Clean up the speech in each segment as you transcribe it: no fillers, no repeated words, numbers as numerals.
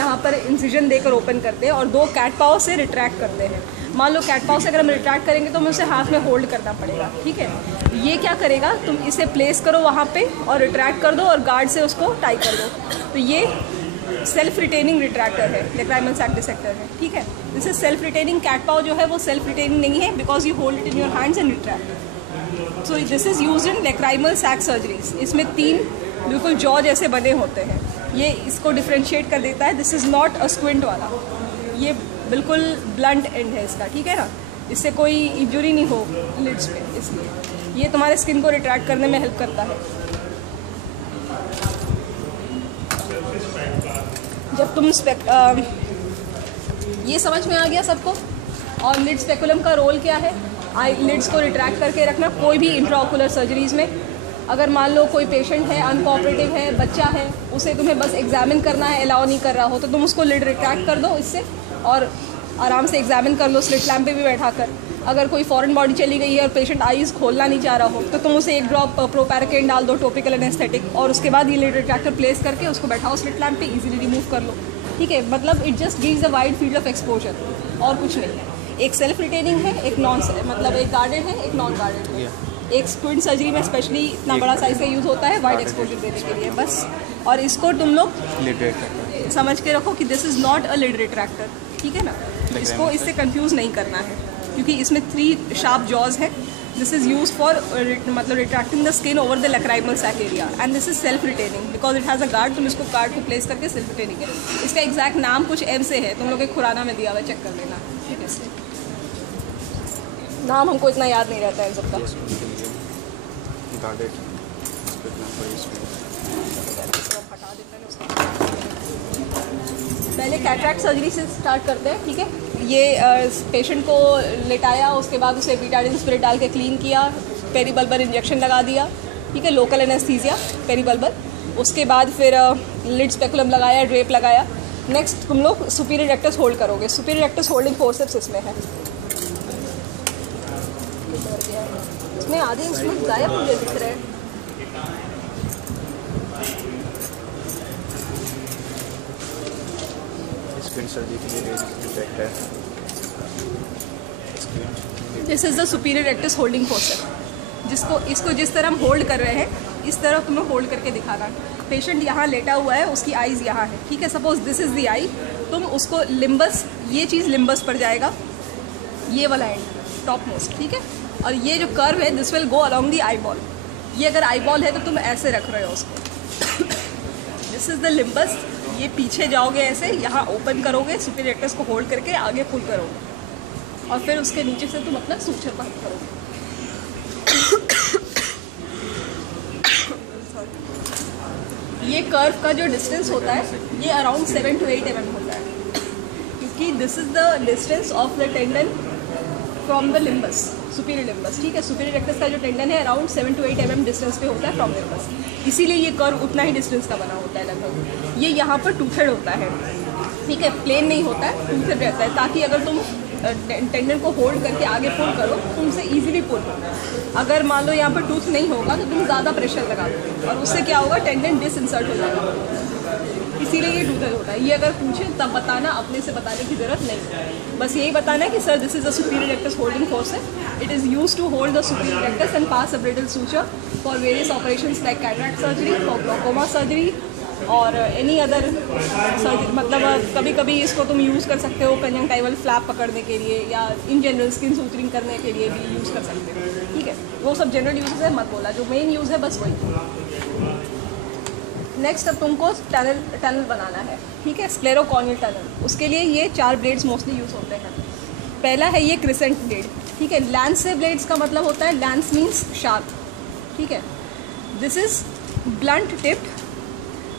यहाँ पर इंसिजन देकर ओपन करते हैं और 2 कैट पाव से रिट्रैक्ट करते हैं। मान लो कैट पाव से अगर हम रिट्रैक्ट करेंगे तो हमें उसे हाथ में होल्ड करना पड़ेगा, ठीक है। ये क्या करेगा, तुम इसे प्लेस करो वहाँ पे और रिट्रैक्ट कर दो और गार्ड से उसको टाई कर दो, तो ये सेल्फ रिटेनिंग रिट्रैक्टर है, लेक्राइमल सैक डिसेक्टर है, ठीक है। This is self retaining. Cat paw जो है वो सेल्फ रिटेनिंग नहीं है because you hold it in your hands and retract. So this is used in lacrimal sac surgeries. इसमें 3 बिल्कुल जॉ जैसे बने होते हैं, ये इसको डिफ्रेंशिएट कर देता है। This is not a squint वाला, ये बिल्कुल ब्लंट एंड है इसका, ठीक है ना, इससे कोई इंजुरी नहीं हो लिड्स पे, इसलिए ये तुम्हारे स्किन को रिट्रैक्ट करने में हेल्प करता है। जब तुम ये समझ में आ गया सबको। और लिड स्पेकुलम का रोल क्या है, आई लिड्स को रिट्रैक्ट करके रखना कोई भी इंट्राओकुलर सर्जरीज में। अगर मान लो कोई पेशेंट है, अनकोऑपरेटिव है, बच्चा है, उसे तुम्हें बस एग्जामिन करना है, अलाउ नहीं कर रहा हो, तो तुम उसको लिड रिट्रैक्ट कर दो इससे और आराम से एग्जामिन कर लो स्लिट लैम्प पे भी बैठा कर। अगर कोई फॉरेन बॉडी चली गई है और पेशेंट आईज खोलना नहीं चाह रहा हो तो तुम उसे 1 ड्रॉप प्रोपैराकेन डाल दो, टॉपिकल एनेस्थेटिक, और उसके बाद ये लिड रिट्रैक्टर प्लेस करके उसको बैठाओ स्लिट लैम्प पे, इजीली रिमूव कर लो, ठीक है। मतलब it just gives a wide field of exposure, और कुछ नहीं है। एक सेल्फ रिटेनिंग है, एक नॉन, मतलब एक गार्डेड है, एक नॉन गार्डेड है। एक स्क्विंट सर्जरी में स्पेशली इतना बड़ा साइज का यूज़ होता है वाइड एक्सपोजर देने के लिए बस। और इसको तुम लोग समझ के रखो कि this is not a lid retractor, ठीक है ना। इसको इससे कंफ्यूज नहीं करना है क्योंकि इसमें 3 शार्प जॉज है। दिस इज़ यूज फॉर मतलब retracting the skin over the lacrimal sac area and this is self retaining because it has a guard. तुम इसको गार्ड को प्लेस करके सेल्फ रिटेनिंग है। इसका एग्जैक्ट नाम कुछ एम से है, तुम लोग एक खुराना में दिया हुआ, चेक कर लेना, ठीक है। नाम हमको इतना याद नहीं रहता है इन सबका। पहले कैटरैक्ट सर्जरी से स्टार्ट करते हैं, ठीक है। ये पेशेंट को लेटाया, उसके बाद उसे बीटाडिन स्पिरिट डाल के क्लीन किया, पेरीबल्बर इंजेक्शन लगा दिया, ठीक है, लोकल एनेस्थीसिया पेरीबल्बर। उसके बाद फिर लिड स्पेकुलम लगाया, ड्रेप लगाया। नेक्स्ट तुम लोग सुपीरियर रेक्टस होल्ड करोगे। सुपीरियर रेक्टस होल्डिंग फोर्सेप्स इसमें है। इसमें आधे इंस्ट्रूमेंट गायब मुझे दिख रहे हैं। This is the superior rectus holding forcep, जिसको इसको जिस तरह हम होल्ड कर रहे हैं इस तरह तुम्हें होल्ड करके दिखाना। पेशेंट यहाँ लेटा हुआ है, उसकी आईज यहाँ है, ठीक है। सपोज दिस इज द आई, तुम उसको लिम्बस, ये चीज़ लिम्बस पर जाएगा, ये वाला एंड टॉप मोस्ट, ठीक है। और ये जो कर्व है this will go along the eye ball. ये अगर आई बॉल है तो तुम ऐसे रख रहे हो उसको। This is the limbus. ये पीछे जाओगे ऐसे, यहाँ ओपन करोगे, सुपीरियर रेक्टस को होल्ड करके आगे पुल करोगे और फिर उसके नीचे से तुम अपना सूचर बंद करोगे। ये कर्व का जो डिस्टेंस होता है ये अराउंड 7 to 8 mm होता है, क्योंकि this is the distance of the tendon from the limbus, superior limbus, ठीक है। सुपीरियर रेक्टस का जो टेंडन है अराउंड 7 to 8 mm डिस्टेंस पे होता है फ्रॉम लिम्बस, इसीलिए ये कर्व उतना ही डिस्टेंस का बना होता है लगभग। ये यहाँ पर टूथेड होता है, ठीक है, प्लेन नहीं होता है, टूथेड रहता है, ताकि अगर तुम टेंडन को होल्ड करके आगे पुल करो तुमसे ईजिली पुल होगा। अगर मान लो यहाँ पर टूथ नहीं होगा तो तुम ज़्यादा प्रेशर लगा दोगे और उससे क्या होगा, टेंडन डिसइंसर्ट हो जाएगा, इसीलिए ये टूथेड होता है। ये अगर पूछे तब बताना, अपने से बताने की ज़रूरत नहीं है, बस यही बताना है कि sir this is a superior rectus holding force है। It is use to hold the superior rectus and pass a bridle suture for various operations like cataract surgery, for glaucoma surgery और एनी अदर सर्जरी। मतलब कभी कभी इसको तुम use कर सकते हो कंजंक्टिवल फ्लैप पकड़ने के लिए या इन जनरल स्किन सूचरिंग करने के लिए भी यूज़ कर सकते हो, ठीक है। वो सब जनरल यूज़ है, मत बोला, जो मेन यूज़ है बस वही। नेक्स्ट अब तुमको टनल बनाना है, ठीक है, स्क्लेरोकॉर्नियल टनल। उसके लिए ये 4 ब्लेड्स मोस्टली यूज़ होते हैं। पहला है ये क्रिसेंट ब्लेड, ठीक है। लैंस से ब्लेड्स का मतलब होता है, लैंस मीन्स शार्प, ठीक है। This is blunt tipped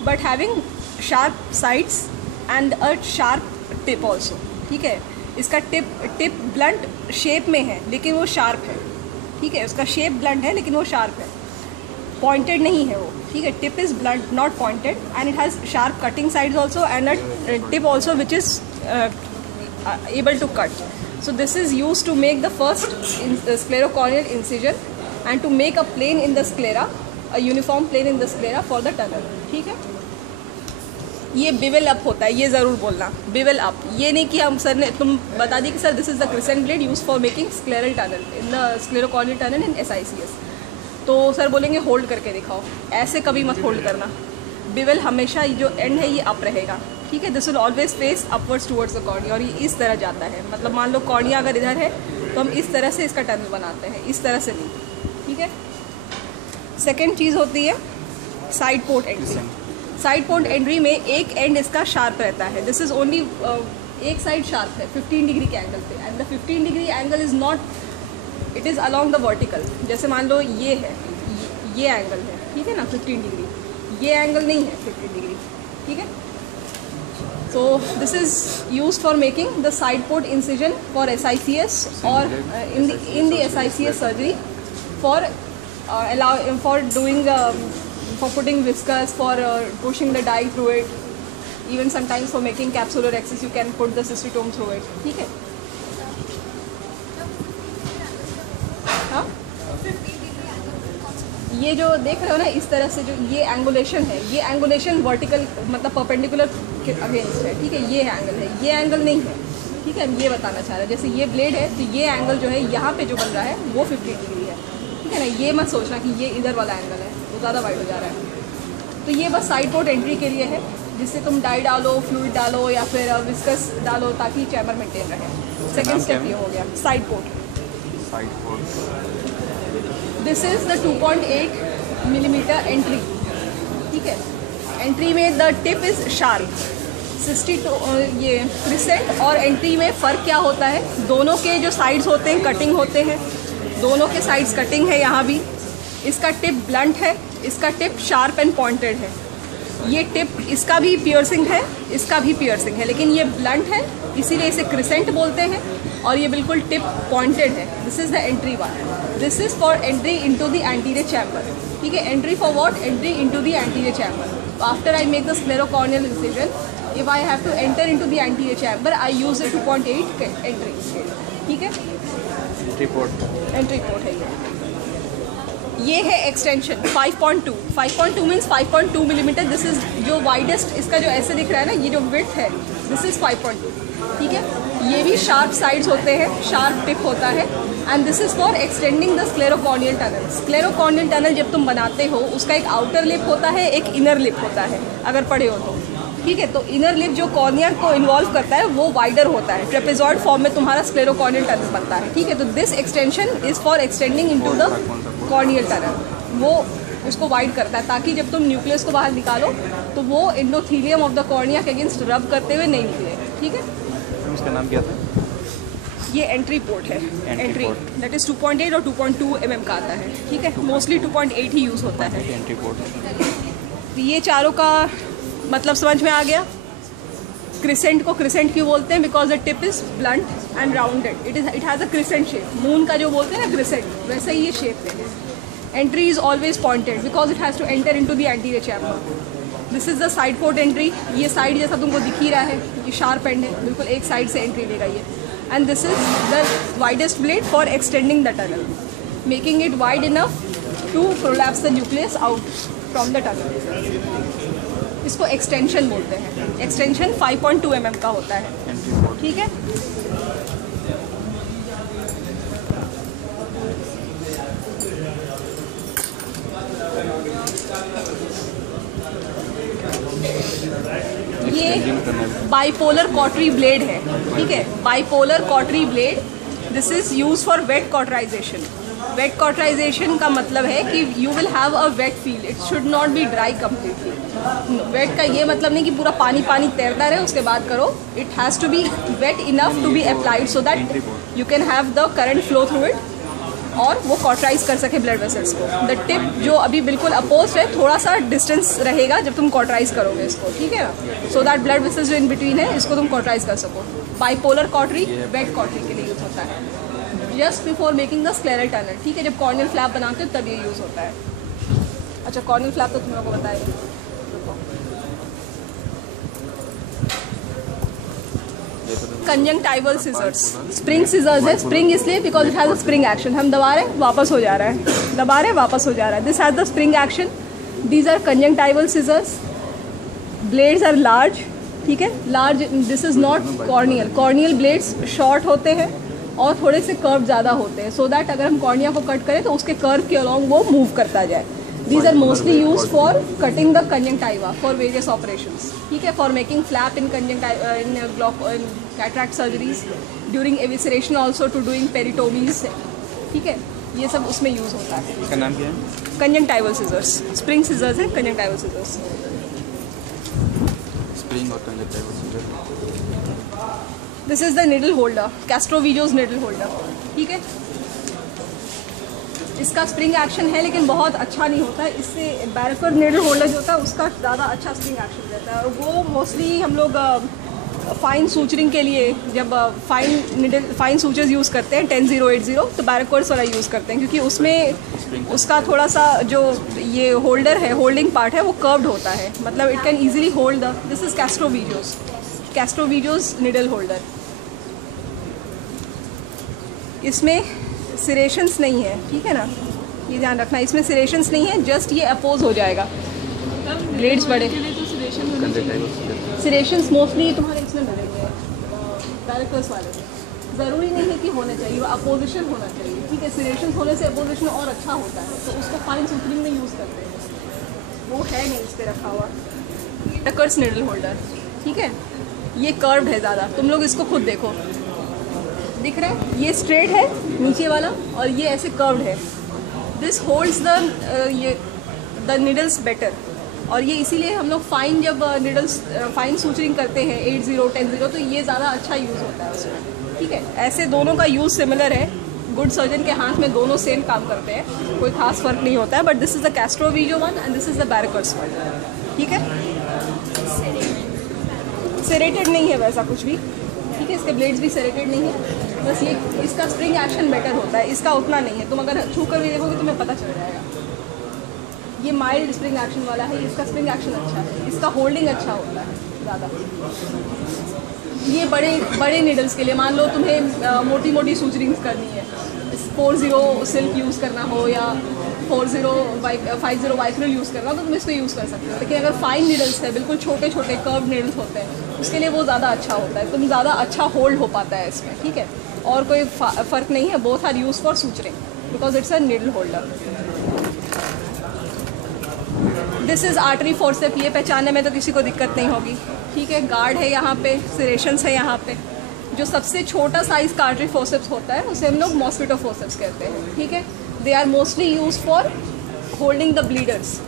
but having sharp sides and a sharp tip also, ठीक है। इसका टिप ब्लंट शेप में है लेकिन वो शार्प है, ठीक है। उसका शेप ब्लंट है लेकिन वो शार्प है, पॉइंटेड नहीं है वो, ठीक है। Tip is blunt not pointed and it has sharp cutting sides also and a tip also which is able to cut. So this is used to make the first sclerocorneal incision and to make a plane in the sclera, a uniform plane in the sclera for the tunnel, ठीक है। ये bevel up होता है, ये ज़रूर बोलना, bevel up. ये नहीं कि हम सर ने तुम बता दी कि sir this is the crescent blade use for making scleral tunnel in the sclerocorneal tunnel in SICS, तो सर बोलेंगे होल्ड करके दिखाओ, ऐसे कभी मत होल्ड करना। बिवेल हमेशा जो एंड है ये अप रहेगा, ठीक है। This will always face upwards towards the cornea, और ये इस तरह जाता है, मतलब मान लो कॉर्निया अगर इधर है तो हम इस तरह से इसका टनल बनाते हैं, इस तरह से नहीं, ठीक है। सेकेंड चीज़ होती है side port entry. Side port entry में एक एंड इसका शार्प रहता है, दिस इज़ ओनली एक साइड शार्प है 15 डिग्री के एंगल पे, and the 15 degree angle is not, it is along the vertical. जैसे मान लो ये है, ये एंगल है, ठीक है ना 15 डिग्री, ये एंगल नहीं है 15 डिग्री, ठीक है। So this is used for making the side port incision for SICS or in the SICS surgery for for putting viscous, for pushing the dye through it, even sometimes for making capsular access you can put the cystotome through it, ठीक है। हाँ, ये जो देख रहे हो ना इस तरह से जो ये एंगुलेशन है, ये एंगुलेशन वर्टिकल मतलब परपेंडिकुलर के अगेंस्ट है, ठीक है। ये एंगल है, ये एंगल नहीं है, ठीक है। ये बताना चाह रहा है, जैसे ये ब्लेड है तो ये एंगल जो है यहाँ पे जो बन रहा है वो 50 डिग्री है, ठीक है ना। ये मत सोचना कि ये इधर वाला एंगल है, वो ज़्यादा वाइड हो जा रहा है। तो ये बस साइड पोर्ट एंट्री के लिए है, जिससे तुम डाई डालो, फ्लूइड डालो या फिर विस्कस डालो ताकि चैम्बर मेंटेन रहे। सेकेंड स्टेप ये हो गया side port. This is the 2.8 millimetre entry, ठीक है। एंट्री में द टिप इज़ शार्प 62, ये क्रिसेंट और एंट्री में फ़र्क क्या होता है, दोनों के जो साइड्स होते हैं कटिंग होते हैं, दोनों के साइड्स कटिंग है यहाँ भी। इसका टिप ब्लंट है, इसका टिप शार्प एंड पॉइंटेड है। ये टिप इसका भी पियर्सिंग है, इसका भी पियर्सिंग है, लेकिन ये ब्लंट है इसीलिए इसे क्रिसेंट बोलते हैं, और ये बिल्कुल टिप पॉइंटेड है। This is the entry one, this is for entry into the anterior chamber, ठीक है। Entry for what, entry into the anterior chamber. After I make the sclerocorneal incision, if I have to enter into the anterior chamber I use the 2.8 entry, ठीक है। Entry port है ये है extension 5.2 means 5.2 millimetre. This is जो widest इसका जो ऐसे दिख रहा है ना, ये जो विड्थ है दिस इज 5.2, ठीक है। ये भी शार्प साइड्स होते हैं, शार्प टिप होता है, and this is for extending the sclerocorneal tunnel. Sclerocorneal tunnel जब तुम बनाते हो उसका एक आउटर लिप होता है, एक इनर लिप होता है, अगर पढ़े हो तो, ठीक है। तो इनर लिप जो कॉर्निया को इन्वॉल्व करता है वो वाइडर होता है, ट्रेपेजॉइड फॉर्म में तुम्हारा स्क्लेरोकॉर्नियल टनल बनता है, ठीक है। तो this extension is for extending into the corneal tunnel, वो उसको वाइड करता है ताकि जब तुम न्यूक्लियस को बाहर निकालो तो वो एंडोथीलियम ऑफ द कॉर्निया के अगेंस्ट रब करते हुए नहीं निकले, ठीक है। इसका नाम क्या था? ये एंट्री पोर्ट है, एंट्री दैट इज़ 2.8 और 2.2 mm का आता है, ठीक है। मोस्टली 2.8 ही यूज़ होता है एंट्री पोर्ट। तो ये चारों का मतलब समझ में आ गया। क्रिसेंट को क्रिसेंट क्यों बोलते हैं, because the tip is blunt and rounded, it has a crescent shape. Moon का जो बोलते हैं ना क्रिसेंट, वैसा ही ये शेप है। Entry is always pointed because it has to enter into the anterior chamber. This is the side port entry. ये side जैसा तुमको दिख ही रहा है, ये शार्प एंड है, बिल्कुल एक साइड से एंट्री लेगा ये। And this is the widest blade for extending the tunnel, making it wide enough to prolapse the nucleus out from the tunnel. इसको एक्सटेंशन बोलते हैं। एक्सटेंशन 5.2 mm का होता है, ठीक है। ये बाइपोलर कॉटरी ब्लेड है, ठीक है। Bipolar cautery blade, this is use for wet cauterization. Wet cauterization का मतलब है कि you will have a wet feel, it should not be dry completely. Wet का ये मतलब नहीं कि पूरा पानी पानी तैरता रहे उसके बाद करो, it has to be wet enough to be applied so that you can have the current flow through it और वो कॉटराइज कर सके ब्लड वेसल्स को। द टिप जो अभी बिल्कुल अपोज है, थोड़ा सा डिस्टेंस रहेगा जब तुम कॉटराइज करोगे इसको, ठीक है ना, सो दैट ब्लड वेसल्स जो इन बिटवीन है इसको तुम कॉटराइज कर सको। बाइपोलर कॉटरी वेट कॉटरी के लिए यूज होता है, just before making the scleral tunnel, ठीक है। जब कॉर्नियल फ्लैप बनाते हो तब ये यूज़ होता है। अच्छा, कॉर्नियल फ्लैप तो तुम लोगों को बताएगा। कंजंक्टाइवल सिजर्स, स्प्रिंग सिजर्स है। स्प्रिंग इसलिए because it has a spring action. हम दबा रहे हैं वापस हो जा रहा है, दबा रहे हैं वापस हो जा रहा है। This has the spring action. These are conjunctival scissors. Blades are large, ठीक है, large, this is not corneal. Corneal blades short होते हैं और थोड़े से कर्व ज़्यादा होते हैं, सो दैट अगर हम कॉर्निया को कट करें तो उसके कर्व के अलॉन्ग वो मूव करता जाए। These are mostly used for cutting the conjunctiva for various operations. ठीक है, for making flap in in cataract surgeries, during evisceration also to doing peritomies. ठीक है, ये सब उसमें यूज़ होता है। इसका नाम क्या है? कंजंक्टाइवल सिजर्स, स्प्रिंग सिजर्स है कंजंक्टाइवल सिजर्स। स्प्रिंग और conjunctiva scissor. This is the needle holder, Castroviejo needle holder. ठीक है, इसका स्प्रिंग एक्शन है लेकिन बहुत अच्छा नहीं होता है। इससे बैरकर निडल होल्डर जो होता है उसका ज़्यादा अच्छा स्प्रिंग एक्शन रहता है। वो मोस्टली हम लोग फाइन सूचरिंग के लिए जब फाइन सूचर्स यूज़ करते हैं 10080, तो बैरकर्स वाला यूज़ करते हैं, क्योंकि उसमें उसका थोड़ा सा जो ये होल्डर है, होल्डिंग पार्ट है, वो कर्व्ड होता है, मतलब it can easily hold the, this is Castroviejo needle holder. इसमें सिरेशंस नहीं है, ठीक है ना, ये ध्यान रखना, इसमें सिरेशंस नहीं है, जस्ट ये अपोज हो जाएगा। ब्लेड्स बड़े, सिरेशंस मोस्टली तुम्हारे इसमें मिलेंगे बैरकर्स वाले में। ज़रूरी नहीं है कि होने चाहिए, वो अपोजिशन होना चाहिए, ठीक है। सिरेशंस होने से अपोजिशन और अच्छा होता है, तो उसको फाइन सूचरिंग में यूज़ करते हैं। वो है नहीं इस पर रखा हुआ बैरकर्स निडल होल्डर, ठीक है। ये कर्व्ड है ज़्यादा, तुम लोग इसको खुद देखो, दिख रहा है, ये स्ट्रेट है नीचे वाला और ये ऐसे कर्व्ड है। This holds the needles better, और ये इसीलिए हम लोग फाइन जब निडल्स फाइन सूचरिंग करते हैं 80, 10, तो ये ज़्यादा अच्छा यूज़ होता है उसमें, ठीक है। ऐसे दोनों का यूज़ सिमिलर है, गुड सर्जन के हाथ में दोनों सेम काम करते हैं, कोई खास फर्क नहीं होता है। But this is the Castroviejo one and this is the Barraquer's one, ठीक है। सेरेटेड नहीं है वैसा कुछ भी, ठीक है, इसके ब्लेड्स भी सेरेटेड नहीं है, बस ये इसका स्प्रिंग एक्शन बेटर होता है, इसका उतना नहीं है। तुम अगर छू कर भी देखोगे तुम्हें पता चल जाएगा। ये माइल्ड स्प्रिंग एक्शन वाला है, इसका स्प्रिंग एक्शन अच्छा है, इसका होल्डिंग अच्छा होता है ज़्यादा। ये बड़े निडल्स के लिए, मान लो तुम्हें मोटी मोटी सूचरिंग्स करनी है, 40 सिल्क यूज़ करना हो या 50 वाइफ्रल यूज़ करना हो, तो तुम इसको यूज़ कर सकते हो। लेकिन अगर फाइन निडल्स है, बिल्कुल छोटे छोटे कर्व निडल्स होते हैं, उसके लिए वो ज़्यादा अच्छा होता है, तुम ज़्यादा अच्छा होल्ड हो पाता है इसमें, ठीक है। और कोई फ़र्क नहीं है, both are use for suturing because it's a needle holder. This is artery forcep, ये पहचानने में तो किसी को दिक्कत नहीं होगी, ठीक है। गार्ड है यहाँ पे, सिरेशंस है यहाँ पे। जो सबसे छोटा साइज़ का आर्टरी फोर्सेप्स होता है उसे हम लोग मॉस्किटो फोर्सेप्स कहते हैं, ठीक है। They are mostly use for holding the bleeders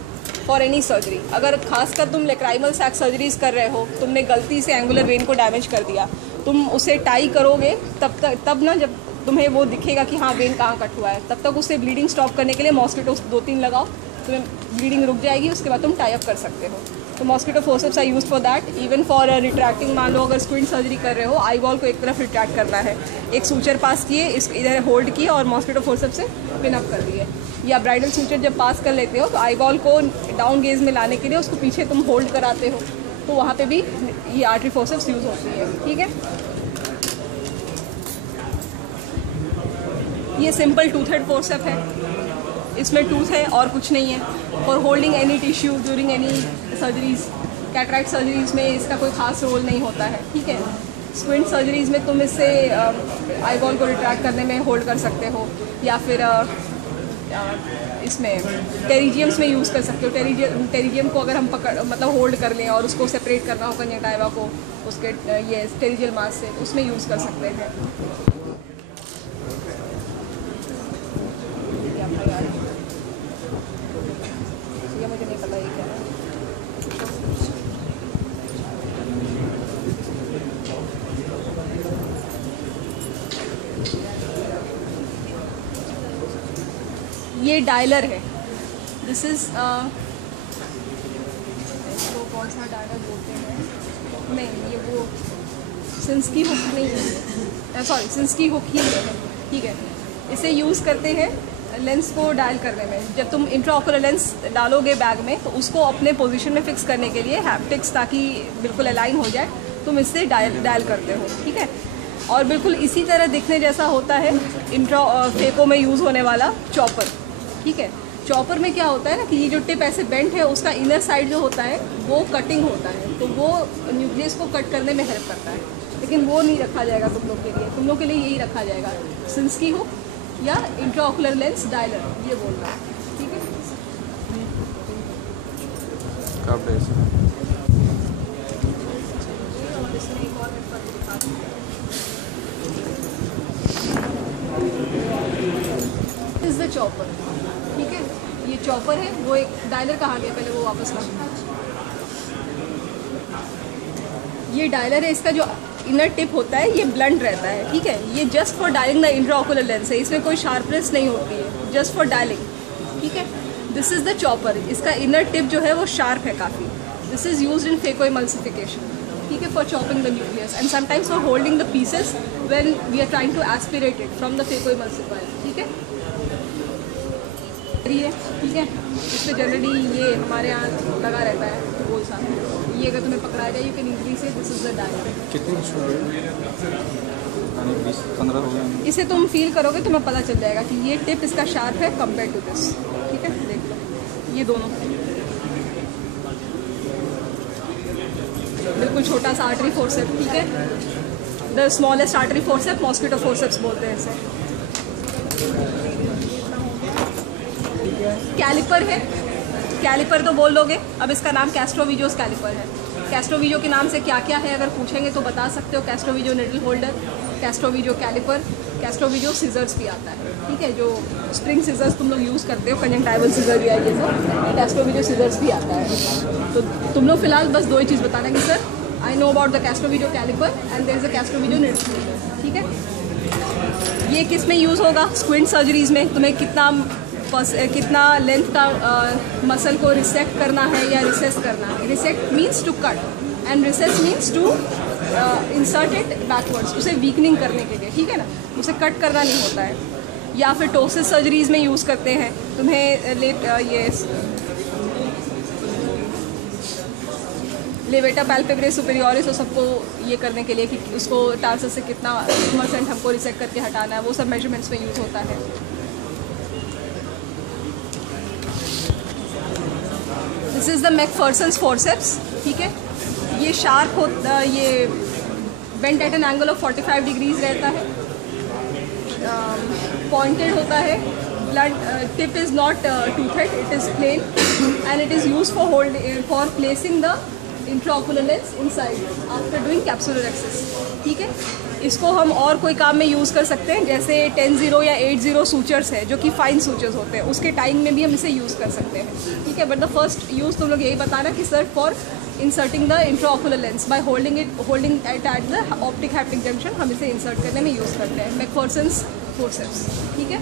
for any surgery. अगर खासकर तुम लेक्राइमल सैक सर्जरीज कर रहे हो, तुमने गलती से एंगुलर वेन को डैमेज कर दिया, तुम उसे टाई करोगे तब ना जब तुम्हें वो दिखेगा कि हाँ वेन कहाँ कट हुआ है, तब तक उसे ब्लीडिंग स्टॉप करने के लिए मॉस्किटो 2-3 लगाओ, तुम्हें ब्लीडिंग रुक जाएगी, उसके बाद तुम टाई अप कर सकते हो। तो mosquito forceps are use for that. Even for retracting, मान लो अगर स्क्विंट सर्जरी कर रहे हो, आई बॉल को एक तरफ रिट्रैक्ट करना है, एक सूचर पास किए, इसको इधर होल्ड किए और मॉस्किटो फोर्सेप्स से पिन अप कर दिए। या ब्राइडल सूचर जब पास कर लेते हो तो आई बॉल को डाउन गेज में लाने के लिए उसको पीछे तुम होल्ड कराते हो, तो वहाँ पे भी ये आर्टरी फोर्सेप्स यूज़ होती है, ठीक है। ये सिंपल टूथेड फोर्सेप है, इसमें टूथ है और कुछ नहीं है। For holding any tissue during any surgeries, cataract surgeries में इसका कोई खास रोल नहीं होता है, ठीक है। स्क्विंट सर्जरीज में तुम इससे आई बॉल को रिट्रैक्ट करने में होल्ड कर सकते हो, या फिर इसमें टेरिजियम्स में यूज़ कर सकते हो। टेरिजियम को अगर हम मतलब होल्ड कर लें और उसको सेपरेट करना हो कंजंक्टिवा को उसके ये टेरिजियल मास से, तो उसमें यूज़ कर सकते हैं। ये मुझे नहीं पता ये क्या है। ये डायलर है, दिस इज़ इसको कौन सा डायलर बोलते हैं, नहीं ये वो सिंस्की हुक नहीं है, सॉरी सिंस्की हुक ही है, ठीक है। इसे यूज़ करते हैं लेंस को डायल करने में। जब तुम इंट्राऑकुलर लेंस डालोगे बैग में, तो उसको अपने पोजीशन में फिक्स करने के लिए हैप्टिक्स, ताकि बिल्कुल अलाइन हो जाए, तुम इससे डायल करते हो, ठीक है। और बिल्कुल इसी तरह दिखने जैसा होता है फेको में यूज़ होने वाला चॉपर, ठीक है। चॉपर में क्या होता है ना कि ये जो टिप ऐसे बेंट है उसका इनर साइड जो होता है वो कटिंग होता है, तो वो न्यूक्लियस को कट करने में हेल्प करता है, लेकिन वो नहीं रखा जाएगा तुम लोग के लिए। तुम लोग के लिए यही रखा जाएगा, सिंस्की हुक या इंट्राऑकुलर लेंस डायलर, ये बोल रहा है। ठीक है, कब है इसमें? और इसमें एक और मैं फर्क दिखाती हूँ। इज द चॉपर, ठीक है, ये चॉपर है। वो एक डायलर कहाँ गया, पहले वो वापस ला। ये डायलर है, इसका जो इनर टिप होता है ये ब्लंट रहता है, ठीक है। ये just for dialling the intraocular lens है, इसमें कोई शार्पनेस नहीं होती है, जस्ट फॉर डायलिंग, ठीक है। दिस इज़ द चॉपर, इसका इनर टिप जो है वो शार्प है काफ़ी। This is used in phacoemulsification, ठीक है, for chopping the nucleus and sometimes for holding the pieces when we are trying to aspirate it from the phacoemulsifier, ठीक है। है, ठीक है, इससे जनरली ये हमारे यहाँ लगा रहता है गोल सा। ये अगर तुम्हें पकड़ा जाए, यू कैन इजीली से दिस इज द डायलर। कितनी 20-15 हो गए? इसे तुम फील करोगे तुम्हें पता चल जाएगा कि ये टिप इसका शार्प है कंपेयर टू दिस, ठीक है। देख लो ये दोनों बिल्कुल छोटा सा आर्टरी फोर्सेप, ठीक है। The smallest artery forcep, mosquito forceps बोलते हैं इसे। कैलिपर है, कैलिपर तो बोल दोगे, अब इसका नाम कैस्ट्रोवीजोस कैलिपर है। कैस्ट्रोवीजो के नाम से क्या क्या है अगर पूछेंगे तो बता सकते हो, कैस्ट्रोवीजो निडल होल्डर, कैस्ट्रोवीजो कैलिपर, कैस्ट्रोवीजो सीजर्स भी आता है, ठीक है, जो स्प्रिंग सीजर्स तुम लोग यूज़ करते हो, कंजंक्टाइवल सीजर या ये सब, कैस्ट्रोवीजो सीजर्स भी आता है। तो तुम लोग फिलहाल बस दो ही चीज़ बताना कि sir I know about the Castroviejo caliper and there is a Castroviejo needle holder, ठीक है। ये किस में यूज़ होगा? स्क्विंट सर्जरीज में। तुम्हें कितना लेंथ का मसल को रिसेक्ट करना है या रिसेस करना है। Resect means to cut and recess means to insert it backwards, उसे वीकनिंग करने के लिए, ठीक है ना, उसे कट करना नहीं होता है। या फिर टोसिस सर्जरीज में यूज़ करते हैं। तुम्हें ये लेवेटा पैल्पेब्रे सुपेरियोरिस और सबको ये करने के लिए कि उसको टार्सस से कितना % हमको रिसेक्ट करके हटाना है, वो सब मेजरमेंट्स में यूज़ होता है। This is the McPherson's forceps, ठीक है। ये शार्प होता, ये bent at an angle of 45 degrees रहता है, पॉइंटेड होता है, blunt tip is not toothed, it is plain and it is use for placing the intraocular lens inside after doing capsular access, ठीक है। इसको हम और कोई काम में यूज़ कर सकते हैं, जैसे 10-0 या 8-0 सूचर्स है जो कि फाइन सूचर्स होते हैं, उसके टाइम में भी हम इसे यूज़ कर सकते हैं, ठीक है। बट द फर्स्ट यूज़ तुम लोग यही बताना कि sir for inserting the intraocular lens by holding at the optic haptic junction हम इसे इंसर्ट करने में यूज़ करते हैं, मैकफर्सन्स फोर्सेप्स, ठीक है।